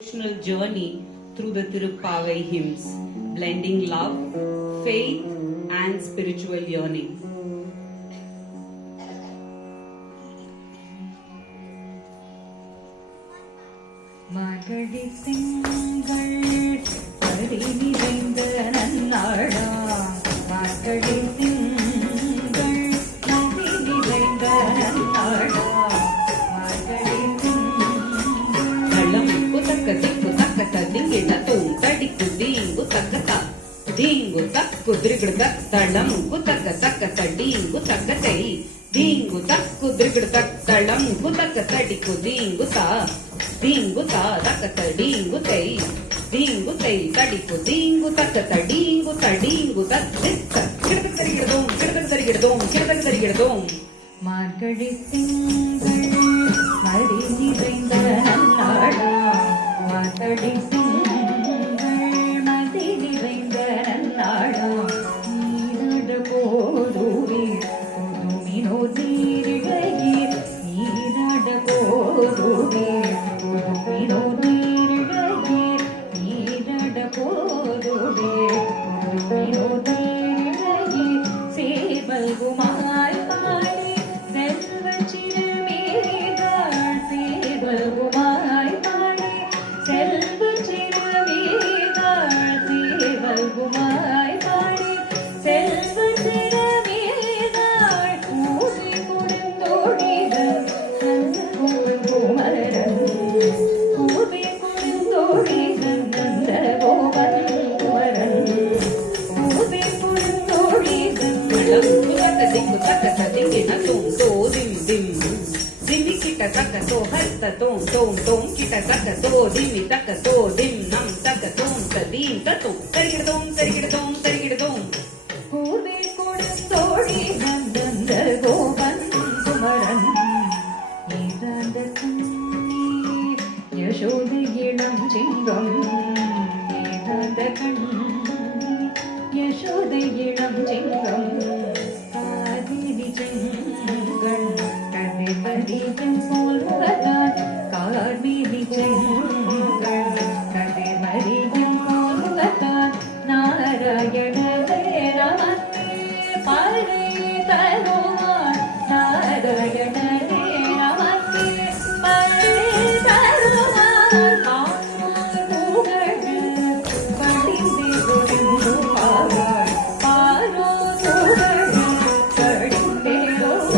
Devotional journey through the Tirupavai hymns, blending love, faith, and spiritual yearning. மார்கழி திங்கள் பரி நிறைந்த நன்னாடா மார்கழி திங்கள் நதி நிறைந்த நன்னாடா மார்கழி தளம் குதக்க திக்கு தக்க ததிங்கிட தூம் தடிக்கு தீங்கு தக்கதா தீங்கு தக்கு திரிகிடுத தளம் குதக்க தக்க தடீங்கு தக்கதை தீங்கு தக்கு திரிகிடுத தளம் குதக்க தடிக்கு தீங்கு தா தீங்கு தா தக்க தடீங்கு தை தீங்கு தை தடிக்கு தீங்கு தக்க தடீங்கு தடீங்கு தத்தித்த கிடக்கு தரிகிடதோம் கிடக்கு தரிகிடதோம் கிடக்கு தரிகிடதோம் மார்கழி திங்கள் மடி நிறைந்த நன்னாடா மார்கழி திங்கள் மதி நிறைந்த நன்னாடா நீரட போதூரி புதுமினோ நீரிழையீர் நீரட போதூரி புதுமினோ நீரிழையீர் நீரட போதூரி புதுமினோ நீரிழையீர் சேவல்குமாய் பாடி செல்வச் சிறுமீர்கள் சேவல்குமாய் பாடி செல்வச் சிறுமீர்கள் சேவல்குமாய் பாடி செல்வச் சிறுமீர்கள் கூடி குடிந்தோடிகள் குமரன் கூடி குடிந்தோடிகள் நந்த கோபன் குமரன் கூடி குடிந்தோடிகள் திக்கு தக்க ததிங்கின தோம் தோ திம் திம் திமி கிட்ட தக்க தோ ஹர்த்த தோம் தோம் தோம் கிட்ட தக்க தோ திமி தக்க தோ திம் நம் தக்க தோம் ததீம் தத்தோம் தரிகிடதோம் தரிகிடதோம் தரிகிடதோம் கூடி கொடுத்தோடி நந்த கோபன் குமரன் நீதாந்த கண்ணீர் யசோதை இளம் சிங்கம் நீதாந்த கண்ணீர் யசோதை இளம் சிங்கம் காதிரி செங்கண் கதிர்மதியம் போல் முகத்தான் கார்மீதி செங்கண் கதிர்மதியம் போல் முகத்தான் நாராயணனே நமக்கே பறை தருவான் நாராயணனே நமக்கே பறை தருவான் பாவார் புகழ் படிந்தே கொண்டு பாவார் பாரோ புகழ் படிந்தே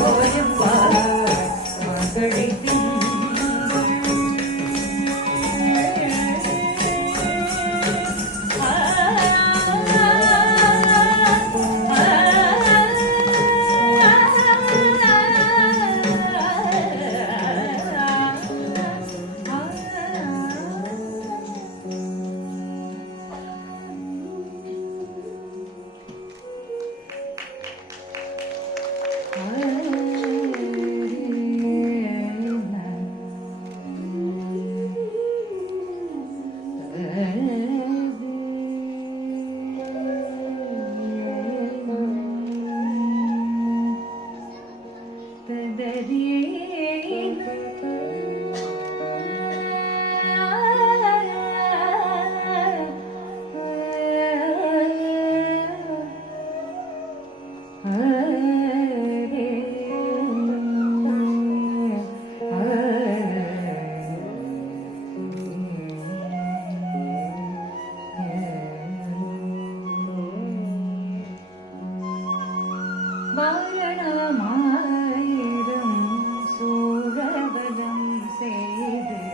ஓயம் பாவார் மகளை வாரணமாயிரம் சூழவதம் செய்து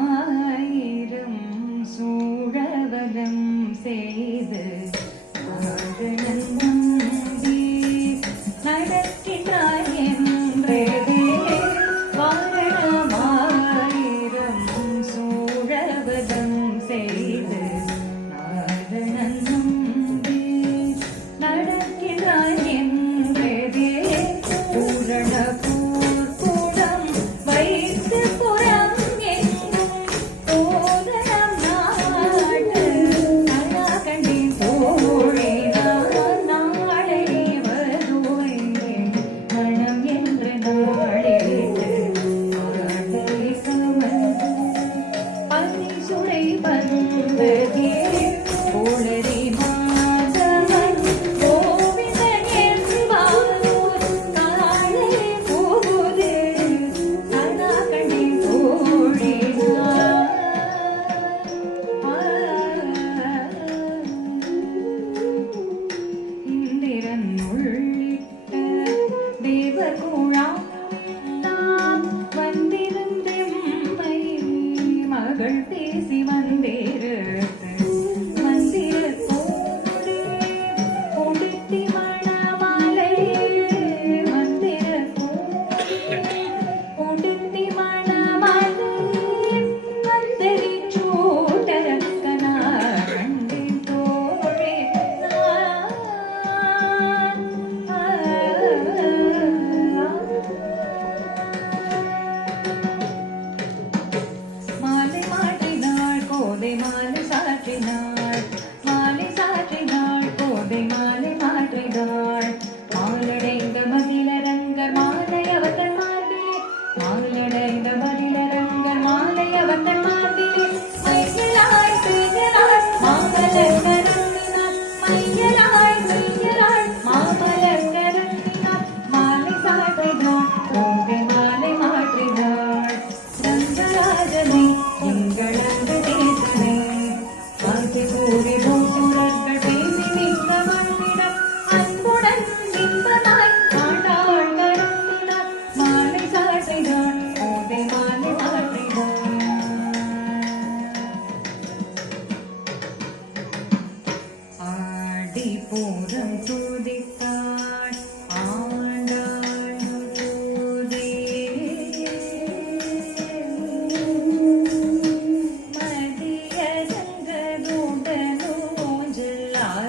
வாரணமாயிரம் சூழவதம் செய்து வாரணன் நம்பி நடக்கின்றாய் என்றே வாரணமாயிரம் சூழவதம் செய்து நாரணன் நம்பி நடக்கிறான் என்றே பூரண பூர்க்குடம் வைத்து புறம் எங்கும் மதிபூரம் துதித்தாள் ஆண்டாள் தூதே. மதிய சென்றதுடனோ ஜல்லாய்